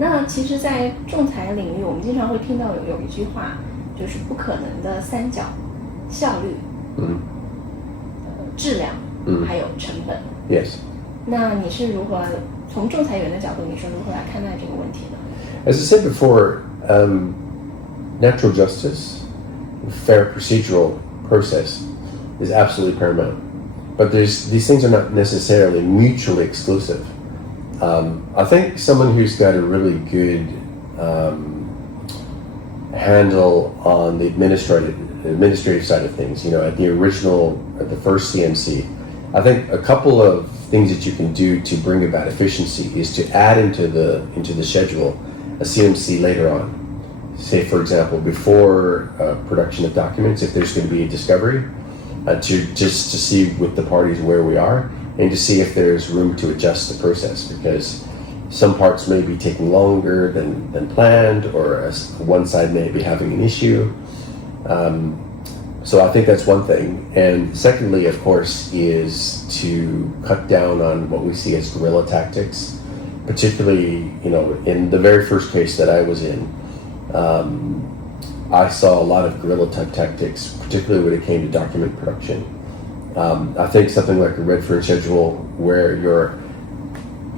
那其实在仲裁领域我们经常会听到有一句话，就是不可能的三角：效率、质量，还有成本。 Yes. 那你是如何从仲裁员的角度，你是如何来看待这个问题呢？ As I said before, natural justice, fair procedural process is absolutely paramount. But these things are not necessarily mutually exclusive. I think someone who's got a really good handle on the administrative side of things, at the first CMC, I think a couple of things that you can do to bring about efficiency is to add into the schedule a CMC later on. Say, for example, before production of documents, if there's going to be a discovery, to see with the parties where we are, and to see if there's room to adjust the process, because some parts may be taking longer than planned, or one side may be having an issue. So I think that's one thing. And secondly, of course, is to cut down on what we see as guerrilla tactics, particularly, in the very first case that I was in. I saw a lot of guerrilla type tactics, particularly when it came to document production. I think something like a red fern schedule, where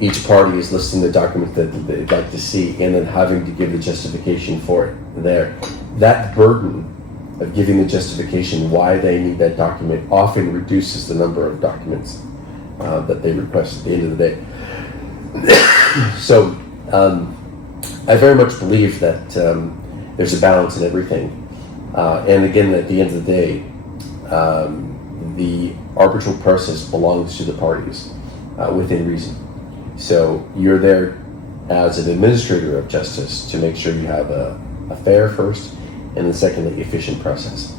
each party is listing the document that they'd like to see, and then having to give the justification for it there. That burden of giving the justification why they need that document often reduces the number of documents that they request at the end of the day. So I very much believe that there's a balance in everything. And again, at the end of the day, the arbitral process belongs to the parties within reason. So you're there as an administrator of justice to make sure you have a fair first, and then secondly, efficient process.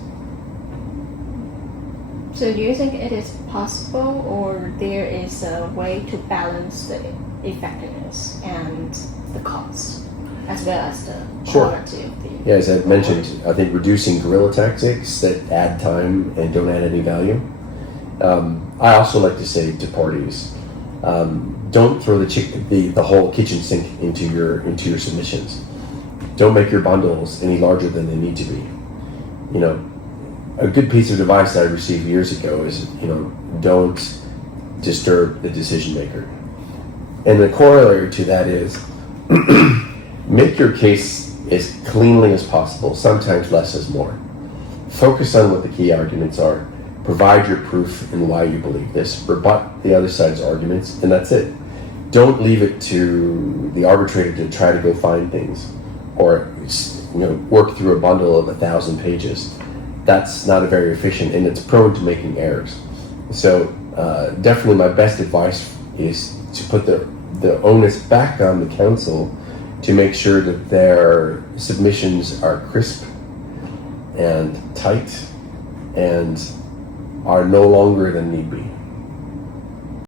So do you think it is possible, or there is a way to balance the effectiveness and the cost, as well as the quality of the... Yeah, as I mentioned, I think reducing guerrilla tactics that add time and don't add any value. I also like to say to parties, don't throw the whole kitchen sink into your submissions. Don't make your bundles any larger than they need to be. A good piece of advice that I received years ago is, don't disturb the decision maker. And the corollary to that is, make your case as cleanly as possible. Sometimes less is more. Focus on what the key arguments are. Provide your proof and why you believe this. Rebut the other side's arguments, and that's it. Don't leave it to the arbitrator to try to go find things, or work through a bundle of 1,000 pages. That's not very efficient, and it's prone to making errors. So definitely my best advice is to put the onus back on the counsel to make sure that their submissions are crisp and tight and are no longer than need be.